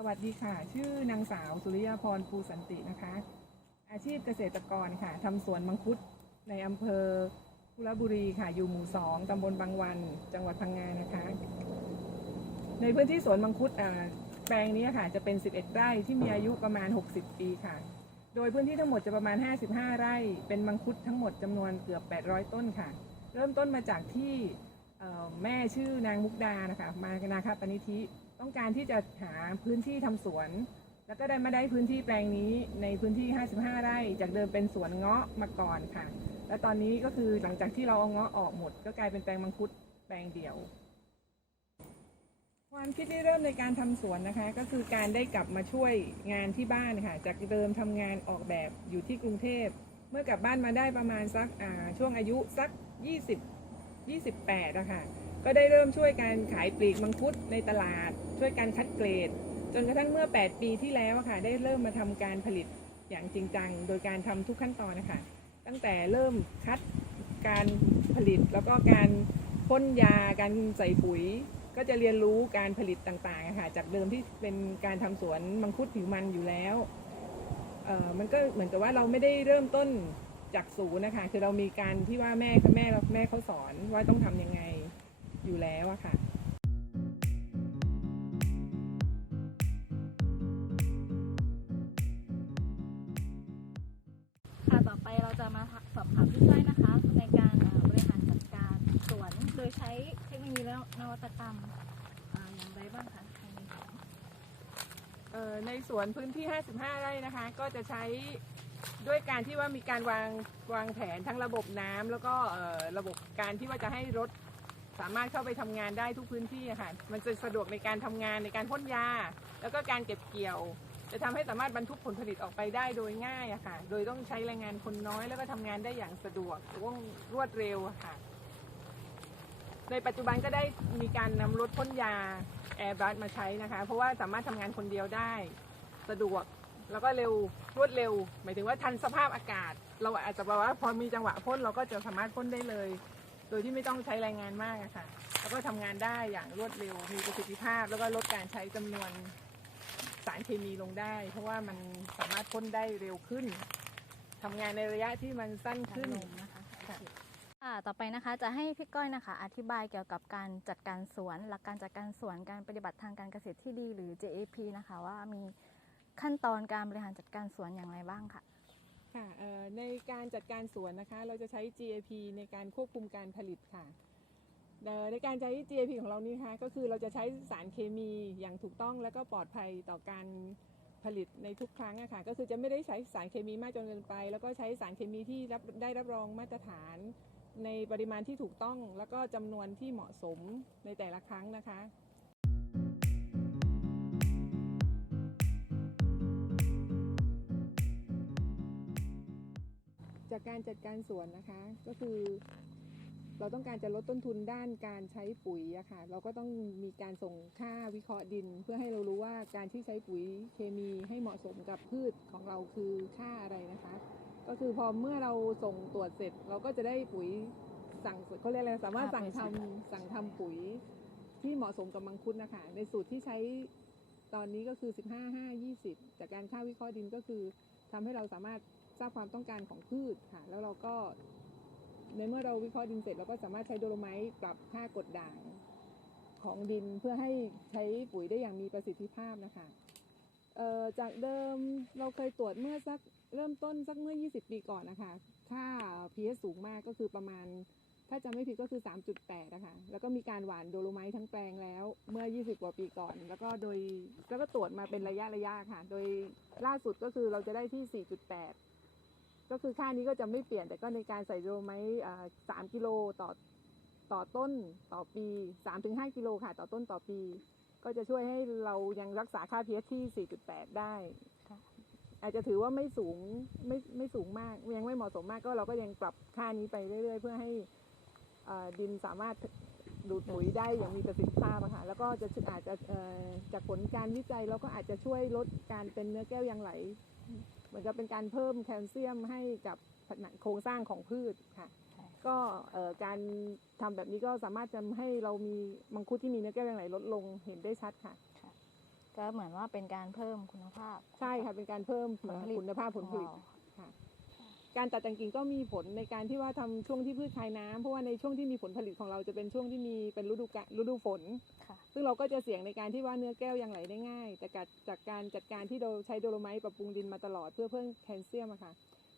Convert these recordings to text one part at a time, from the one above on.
สวัสดีค่ะ ชื่อนางสาวสุริยาพรภูสันตินะคะ อาชีพเกษตรกรค่ะทำสวนมังคุดในอำเภอคุระบุรีค่ะ อยู่หมู่สองตำบลบางวัน จังหวัดพังงานะคะ ในพื้นที่สวนมังคุดแปลงนี้ค่ะจะเป็น 11 ไร่ที่มีอายุประมาณ 60 ปีค่ะ โดยพื้นที่ทั้งหมดจะประมาณ 55 ไร่ เป็นมังคุดทั้งหมดจำนวนเกือบ 800 ต้นค่ะ เริ่มต้นมาจากที่แม่ชื่อนางมุกดานะคะ มานาคาปณิธิ ต้องการที่จะหาพื้นที่ทำสวน แล้วก็ได้มาได้พื้นที่แปลงนี้ในพื้นที่ 55 ไร่ จากเดิมเป็นสวนเงาะมาก่อนค่ะ และตอนนี้ก็คือหลังจากที่เราเอาเงาะออกหมด ก็กลายเป็นแปลงมังคุดแปลงเดียว ความคิดที่เริ่มในการทำสวนนะคะ ก็คือการได้กลับมาช่วยงานที่บ้านค่ะ จากเดิมทำงานออกแบบอยู่ที่กรุงเทพ เมื่อกลับบ้านมาได้ประมาณสักช่วงอายุสัก 20 28นะคะ ก็ได้เริ่มช่วยการขายปลีกมังคุดในตลาด ช่วยการคัดเกรด จนกระทั่งเมื่อ 8 ปีที่แล้วค่ะ ได้เริ่มมาทำการผลิตอย่างจริงจัง โดยการทำทุกขั้นตอนนะคะ ตั้งแต่เริ่มคัดการผลิตแล้วก็การพ่นยาการใส่ปุ๋ย ก็จะเรียนรู้การผลิตต่างๆค่ะจากเดิมที่เป็นการทำสวนมังคุดผิวมันอยู่แล้วเออมันก็เหมือนกับว่าเราไม่ได้เริ่มต้นจากศูนย์นะคะ คือเรามีการที่ว่าแม่แม่แม่เขาสอนว่าต้องทำยังไง อยู่แล้วอะค่ะค่ะต่อไปเราจะมาสอบถามพี่จ้อยนะคะ ในการเอ่อบริหารจัดการสวนโดยใช้เทคโนโลยีและนวัตกรรมเอ่ออย่างไรบ้างคะในนี้ค่ะเอ่อในสวนพื้นที่ 55 ไร่นะคะ ก็จะใช้ด้วยการที่ว่ามีการวางวางแผนทั้งระบบน้ำแล้วก็เอ่อระบบการที่ว่าจะให้รถ สามารถเข้าไปทำงานได้ทุกพื้นที่อะค่ะมันจะสะดวกในการทำงานในการพ่นยา แล้วก็การเก็บเกี่ยว จะทำให้สามารถบรรทุกผลผลิตออกไปได้โดยง่ายอะค่ะ โดยต้องใช้แรงงานคนน้อยแล้วก็ทำงานได้อย่างสะดวกว่องรวดเร็วค่ะ ในปัจจุบันก็ได้มีการนำรถพ่นยาแอร์บัสมาใช้นะคะ เพราะว่าสามารถทำงานคนเดียวได้สะดวกแล้วก็เร็วรวดเร็ว หมายถึงว่าทันสภาพอากาศ เราอาจจะแบบว่าพอมีจังหวะพ่นเราก็จะสามารถพ่นได้เลย โดยที่ไม่ต้องใช้แรงงานมากอะค่ะ แล้วก็ทำงานได้อย่างรวดเร็ว มีประสิทธิภาพ แล้วก็ลดการใช้จำนวนสารเคมีลงได้ เพราะว่ามันสามารถพ่นได้เร็วขึ้นทำงานในระยะที่มันสั้นขึ้น นะคะค่ะ ค่ะต่อไปนะคะจะให้พี่ก้อยนะคะ อธิบายเกี่ยวกับการจัดการสวน หลักการจัดการสวนการปฏิบัติทางการเกษตรที่ดีหรือ JAP นะคะว่ามีขั้นตอนการบริหารจัดการสวนอย่างไรบ้างค่ะ ค่ะในการจัดการสวนนะคะ เราจะใช้ GAP ในการควบคุมการผลิตค่ะ ในการใช้ GAP ของเรานี่นะคะก็คือเราจะใช้สารเคมีอย่างถูกต้องและก็ปลอดภัยต่อการผลิตในทุกครั้งอะค่ะก็คือจะไม่ได้ใช้สารเคมีมากจนเกินไป แล้วก็ใช้สารเคมีที่รับได้รับรองมาตรฐาน ในปริมาณที่ถูกต้อง แล้วก็จำนวนที่เหมาะสมในแต่ละครั้งนะคะ จากการจัดการสวนนะคะ ก็คือเราต้องการจะลดต้นทุนด้านการใช้ปุ๋ยอะค่ะ เราก็ต้องมีการส่งค่าวิเคราะห์ดิน เพื่อให้เรารู้ว่าการที่ใช้ปุ๋ยเคมีให้เหมาะสมกับพืชของเราคือค่าอะไรนะคะ ก็คือพอเมื่อเราส่งตรวจเสร็จ เราก็จะได้ปุ๋ยสั่งเขาเรียกอะไรสามารถสั่งทำสั่งทำปุ๋ยที่เหมาะสมกับมังคุดนะคะ ในสูตรที่ใช้ตอนนี้ก็คือ 15 5 20 จากการค่าวิเคราะห์ดินก็คือทำให้เราสามารถ ทราบความต้องการของพืชค่ะ แล้วเราก็ในเมื่อเราวิเคราะห์ดินเสร็จเราก็สามารถใช้โดโลไมต์ปรับค่ากดด่างของดินเพื่อให้ใช้ปุ๋ยได้อย่างมีประสิทธิภาพนะคะจากเดิมเราเคยตรวจเมื่อสักเริ่มต้นสักเมื่อ 20 ปีก่อนนะคะ ค่า pH สูงมากก็คือประมาณ ถ้าจำไม่ผิดก็คือ 3.8 นะคะ แล้วก็มีการหวานโดโลไมต์ทั้งแปลงแล้วเมื่อ 20 กว่าปีก่อน แล้วก็โดยแล้วก็ตรวจมาเป็นระยะระยะค่ะ โดยล่าสุดก็คือเราจะได้ที่ 4.8 ก็คือค่านี้ก็จะไม่เปลี่ยนแต่ก็ในการใส่โดไม้สามกิโลต่อต่อต้นต่อปีสามถึงห้ากิโลค่ะต่อต้นต่อปี ก็จะช่วยให้เรายังรักษาค่า pH ที่ 4.8 ได้ค่ะอาจจะถือว่าไม่สูงไม่ไม่สูงมากยังไม่เหมาะสมมากก็เราก็ยังปรับค่านี้ไปเรื่อย ๆ เพื่อให้เอ่อดินสามารถดูดปุ๋ยได้อย่างมีประสิทธิภาพอะค่ะแล้วก็จะอาจจะเอ่อจากผลการวิจัยเราก็อาจจะช่วยลดการเป็นเนื้อแก้วยางไหล เหมือนกับเป็นการเพิ่มแคลเซียมให้กับผนังโครงสร้างของพืชค่ะใช่ก็เอ่อการทำแบบนี้ก็สามารถทำให้เรามีมังคุดที่มีเนื้อแก้วยางไหลลดลงเห็นได้ชัดค่ะก็เหมือนว่าเป็นการเพิ่มคุณภาพ ใช่ค่ะเป็นการเพิ่มผลผลิตคุณภาพผลผลิตของเราค่ะ การตัดแต่งกิ่งก็มีผลในการที่ว่าทำช่วงที่พืชคายน้ำเพราะว่าในช่วงที่มีผลผลิตของเราจะเป็นช่วงที่มีเป็นฤดูกาลฤดูฝนค่ะซึ่งเราก็จะเสี่ยงในการที่ว่าเนื้อแก้วยังไหลได้ง่าย แต่จากจากการจัดการที่เราใช้โดโลไมต์ปรับปรุงดินมาตลอดเพื่อเพิ่มแคลเซียมอะค่ะ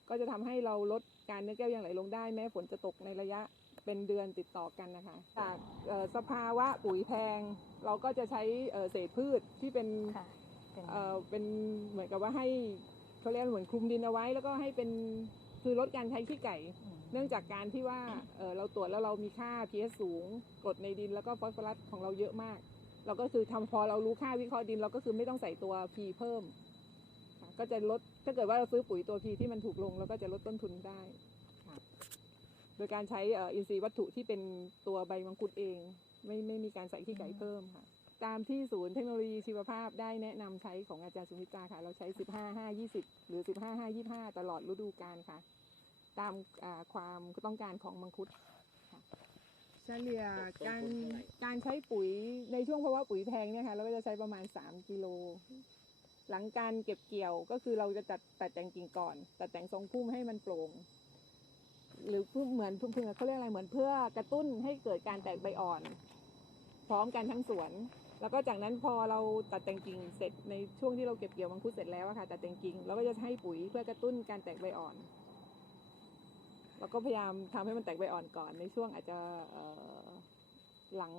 ก็จะทำให้เราลดการเนื้อแก้วยังไหลลงได้ แม้ฝนจะตกในระยะเป็นเดือนติดต่อกันนะคะ จากเอ่อสภาวะปุ๋ยแพง เราก็จะใช้เอ่อเศษพืชที่เป็นค่ะเป็นเอ่อเป็นเหมือนกับว่าให้เขาเรียกเหมือนคลุมดินเอาไว้แล้วก็ให้เป็น คือลดการใช้ขี้ไก่มเนื่องจากการที่ว่าเอ่อเราตรวจแล้วเรามีค่า pH สูงกรดในดินแล้วก็ฟอสฟอรัสของเราเยอะมาก เราก็คือทำพอเรารู้ค่าวิเคราะห์ดิน เราก็คือไม่ต้องใส่ตัว P เพิ่มค่ะก็จะลดถ้าเกิดว่าเราซื้อปุ๋ยตัว P ที่มันถูกลงเราก็จะลดต้นทุนได้ค่ะโดยการใช้เอ่ออินทรีย์วัตถุที่เป็นตัวใบมังคุดเอง ไม่ไม่มีการใส่ขี้ไก่เพิ่มค่ะ ตามที่ศูนย์เทคโนโลยีชีวภาพได้แนะนำใช้ของอาจารย์สุมิตราค่ะ เราใช้ 15 5 20 หรือ 15 5 25 ตลอดฤดูกาลค่ะ ตามความต้องการของมังคุดเฉลี่ยการการใช้ปุ๋ยในช่วงภาวะปุ๋ยแพงเนี่ยค่ะเราก็จะใช้ประมาณ 3 กิโล หลังการเก็บเกี่ยวก็คือเราจะตัดตัดแต่งกิ่งก่อน ตัดแต่งทรงพุ่มให้มันโปร่งหรือเหมือนเพื่อเขาเรียกอะไรเหมือนเพื่อกระตุ้นให้เกิดการแตกใบอ่อน พร้อมกันทั้งสวน แล้วก็จากนั้นพอเราตัดแต่งกิ่งเสร็จในช่วงที่เราเก็บเกี่ยวมังคุดเสร็จแล้วอะค่ะตัดแต่งกิ่งเราก็จะให้ปุ๋ยเพื่อกระตุ้นการแตกใบอ่อนแล้วก็พยายามทำให้มันแตกใบอ่อนก่อนในช่วงอาจจะเอ่อหลัง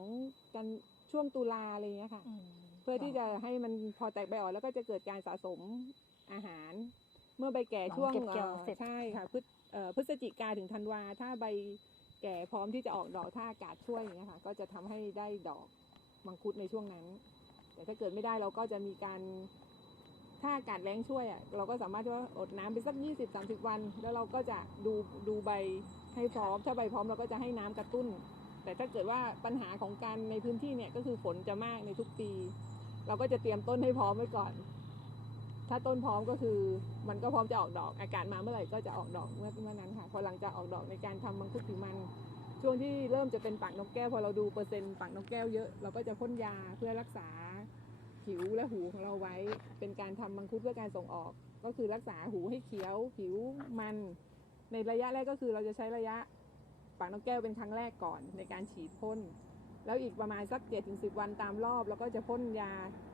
กันช่วงตุลาอะไรอย่างเงี้ยค่ะอืมเพื่อที่จะให้มันพอแตกใบอ่อนแล้วก็จะเกิดการสะสมอาหาร เมื่อใบแก่ช่วงหลังเก็บเกี่ยวอ่อเสร็จใช่ค่ะพฤศเอ่อพฤศจิกาถึงธันวาถ้าใบแก่พร้อมที่จะออกดอกถ้าอากาศช่วยอย่างเงี้ยค่ะ ก็จะทำให้ได้ดอก มังคุดในช่วงนั้น แต่ถ้าเกิดไม่ได้เราก็จะมีการถ้าอากาศแรงช่วยอะเราก็สามารถที่ว่าอดน้ำไปสักยี่สิบสามสิบวัน แล้วเราก็จะดูดูใบให้พร้อม ถ้าใบพร้อมเราก็จะให้น้ำกระตุ้น แต่ถ้าเกิดว่าปัญหาของการในพื้นที่เนี่ยก็คือฝนจะมากในทุกปี เราก็จะเตรียมต้นให้พร้อมไว้ก่อน ถ้าต้นพร้อมก็คือ มันก็พร้อมจะออกดอก อากาศมาเมื่อไหร่ก็จะออกดอกเมื่อเมื่อนั้นค่ะพอหลังจากออกดอกในการทำมังคุดผิวมัน ช่วงที่เริ่มจะเป็นปากนกแก้วพอเราดูเปอร์เซ็นต์ปากนกแก้วเยอะเราก็จะพ่นยาเพื่อรักษาผิวและหูของเราไว้ เป็นการทำมังคุดเพื่อการส่งออก ก็คือรักษาหูให้เขียว ผิวมัน ในระยะแรกก็คือเราจะใช้ระยะปากนกแก้วเป็นครั้งแรกก่อนในการฉีดพ่นแล้วอีกประมาณสักเจ็ดถึงสิบวันตามรอบแล้วก็จะพ่นยา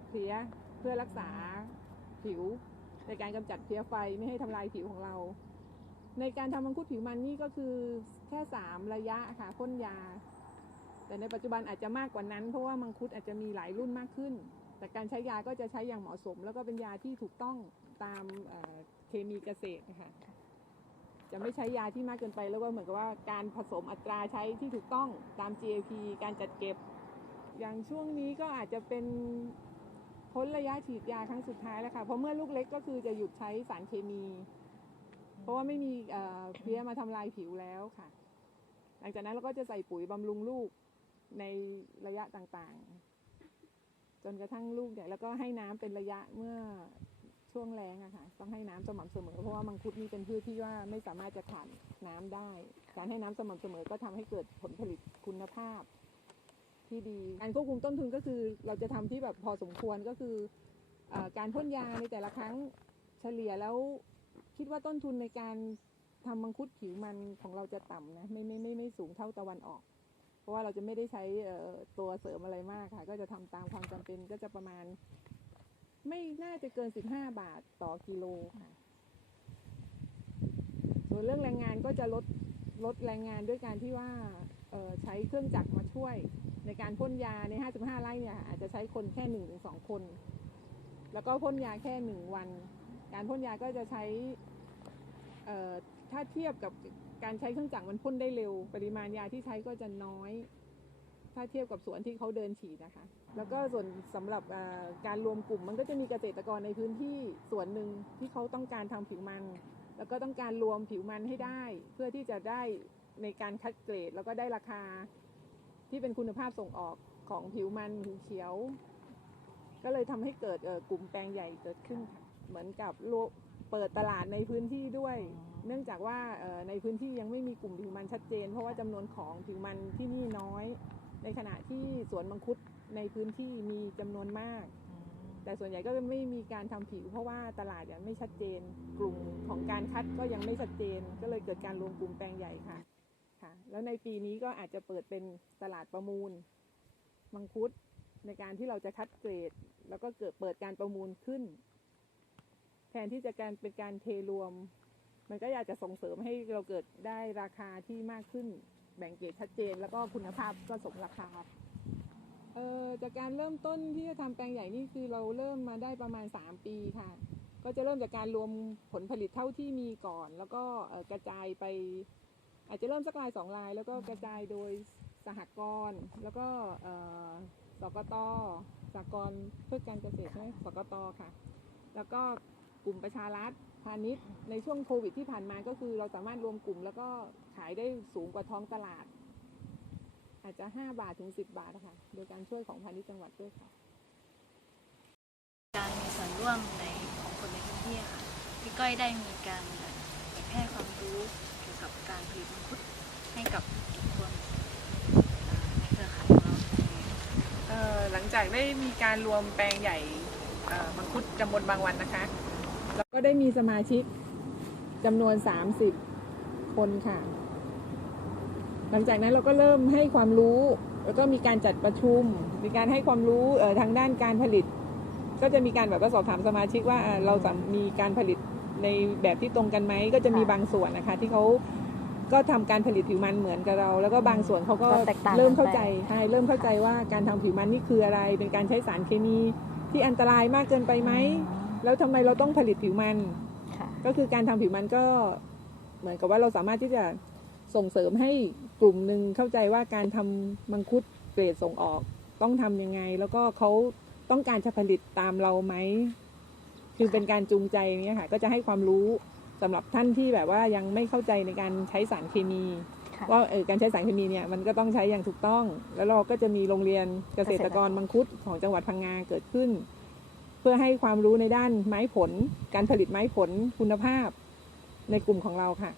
เพลี้ยเพื่อรักษาผิว ในการกำจัดเพลี้ยไฟไม่ให้ทำลายผิวของเรา ในการทำมังคุดผิวมันนี่ก็คือแค่สามระยะค่ะพ่นยา แต่ในปัจจุบันอาจจะมากกว่านั้น เพราะว่ามังคุดอาจจะมีหลายรุ่นมากขึ้น แต่การใช้ยาก็จะใช้อย่างเหมาะสม แล้วก็เป็นยาที่ถูกต้องตามเเคมีเกษตรนะคะจะไม่ใช้ยาที่มากเกินไปแล้วก็เหมือนกับว่าการผสมอัตราใช้ที่ถูกต้องตาม GAP การจัดเก็บ อย่างช่วงนี้ก็อาจจะเป็นพ้นระยะฉีดยาครั้งสุดท้ายแล้วค่ะเพราะเมื่อลูกเล็กก็คือจะหยุดใช้สารเคมี ราะว่าไม่มีเพี้ยมาทำลายผิวแล้วค่ะ หลังจากนั้นเราก็จะใส่ปุ๋ยบำรุงลูกในระยะต่างๆ จนกระทั่งลูกใหญ่แล้วก็ให้น้ำเป็นระยะเมื่อช่วงแรงอะค่ะ ต้องให้น้ำสม่ำเสมอเพราะว่ามังคุดนี่เป็นพืชที่ว่าไม่สามารถจะขาดน้ำได้ การให้น้ำสม่ำเสมอก็ทำให้เกิดผลผลิตคุณภาพ ที่ดีการควบคุมต้นทุนก็คือเราจะทำที่แบบพอสมควรก็คืออการพ่นยาในแต่ละครั้งเฉลี่ยแล้ว คิดว่าต้นทุนในการทำมังคุดผิวมันของเราจะต่ำนะไม่ไม่ไม่ไม่สูงเท่าตะวันออก เพราะว่าเราจะไม่ได้ใช้ตัวเสริมอะไรมากค่ะ ก็จะทำตามความจำเป็นก็จะประมาณ ไม่น่าจะเกิน 15 บาทต่อกิโลค่ะ ส่วนเรื่องแรงงานก็จะลดลดแรงงานด้วยการที่ว่าใช้เครื่องจักรมาช่วย ในการพ่นยาใน 55 ไร่เนี่ยอาจจะใช้คนแค่1นถึงสคน แล้วก็พ่นยาแค่ 1 วัน การพ่นยาก็จะใช้ ถ้าเทียบกับการใช้เครื่องจักรมันพ่นได้เร็ว ปริมาณยาที่ใช้ก็จะน้อย ถ้าเทียบกับสวนที่เขาเดินฉีดนะคะ แล้วก็ส่วนสำหรับการรวมกลุ่มมันก็จะมีเกษตรกรในพื้นที่ส่วนหนึ่งที่เขาต้องการทำผิวมัน แล้วก็ต้องการรวมผิวมันให้ได้ เพื่อที่จะได้ในการคัดเกรด แล้วก็ได้ราคาที่เป็นคุณภาพส่งออกของผิวมันผิวเขียว ก็เลยทำให้เกิดกลุ่มแปลงใหญ่เกิดขึ้นค่ะเหมือนกับโล เปิดตลาดในพื้นที่ด้วย เนื่องจากว่าเอ่อในพื้นที่ยังไม่มีกลุ่มผิวมันชัดเจน เพราะว่าจำนวนของผิวมันที่นี่น้อย ในขณะที่สวนมังคุดในพื้นที่มีจำนวนมากอืมแต่ส่วนใหญ่ก็ไม่มีการทำผิว เพราะว่าตลาดยังไม่ชัดเจน กลุ่มของการคัดก็ยังไม่ชัดเจน ก็เลยเกิดการรวมกลุ่มแปลงใหญ่ค่ะค่ะ แล้วในปีนี้ก็อาจจะเปิดเป็นตลาดประมูล มังคุดในการที่เราจะคัดเกรด แล้วก็เกิดเปิดการประมูลขึ้น แทนที่จะการเป็นการเทรวม มันก็อยากจะส่งเสริมให้เราเกิดได้ราคาที่มากขึ้น แบ่งเกรดชัดเจน แล้วก็คุณภาพก็สมราคาเอ่อจากการเริ่มต้นที่จะทำแปลงใหญ่นี่คือเราเริ่มมาได้ประมาณ 3 ปีค่ะ ก็จะเริ่มจากการรวมผลผลิตเท่าที่มีก่อน แล้วก็กระจายไป อาจจะเริ่มสักลายสองลาย แล้วก็กระจายโดยสหกรณ์แล้วก็สกตสหกรณ์เพื่อการเกษตรใช่ไหมสกตค่ะ แล้วก็ กลุ่มประชารัฐพาณิชย์ในช่วงโควิดที่ผ่านมาก็คือเราสามารถรวมกลุ่มแล้วก็ขายได้สูงกว่าท้องตลาด อาจจะ 5 บาทถึง 10 บาทนะคะโดยการช่วยของพาณิชย์จังหวัดด้วยค่ะการมีส่วนร่วมในของคนในพื้นที่อะค่ะพี่ก้อยได้มีการแบบเผยแพร่ความรู้เกี่ยวกับการผลิตมังคุดให้กับบุคคลอ่าในเครือข่ายของเรายังไงเอ่อหลังจากได้มีการรวมแปลงใหญ่เอ่อมังคุดจำบนบางวันนะคะแล้ว ก็ได้มีสมาชิกจำนวน 30 คนค่ะ หลังจากนั้นเราก็เริ่มให้ความรู้ แล้วก็มีการจัดประชุม มีการให้ความรู้เอ่อทางด้านการผลิต ก็จะมีการแบบว่าสอบถามสมาชิกว่าเอ่อเราจะมีการผลิตในแบบที่ตรงกันไหม ก็จะมีค่ะบางส่วนนะคะ ที่เขาก็ทำการผลิตผิวมันเหมือนกับเรา แล้วก็บางส่วนเขาก็ก็แตกต่างกันไปเริ่มเข้าใจใช่เริ่มเข้าใจว่าการทำผิวมันนี่คืออะไร เป็นการใช้สารเคมีที่อันตรายมากเกินไปไหม แล้วทำไมเราต้องผลิตผิวมันค่ะก็คือการทำผิวมันก็เหมือนกับว่าเราสามารถที่จะส่งเสริมให้กลุ่มหนึ่งเข้าใจว่าการทำมังคุดเกรดส่งออกต้องทำยังไง แล้วก็เขาต้องการจะผลิตตามเราไหมคือเป็นการจูงใจอย่างเนี้ยค่ะก็จะให้ความรู้สำหรับท่านที่แบบว่ายังไม่เข้าใจในการใช้สารเคมีค่ะว่าเออการใช้สารเคมีเนี่ยมันก็ต้องใช้อย่างถูกต้อง แล้วเราก็จะมีโรงเรียนเกษตรกรมังคุดของจังหวัดพังงาเกิดขึ้นเพื่อให้ความรู้ในด้านไม้ผล การผลิตไม้ผลคุณภาพในกลุ่มของเราค่ะ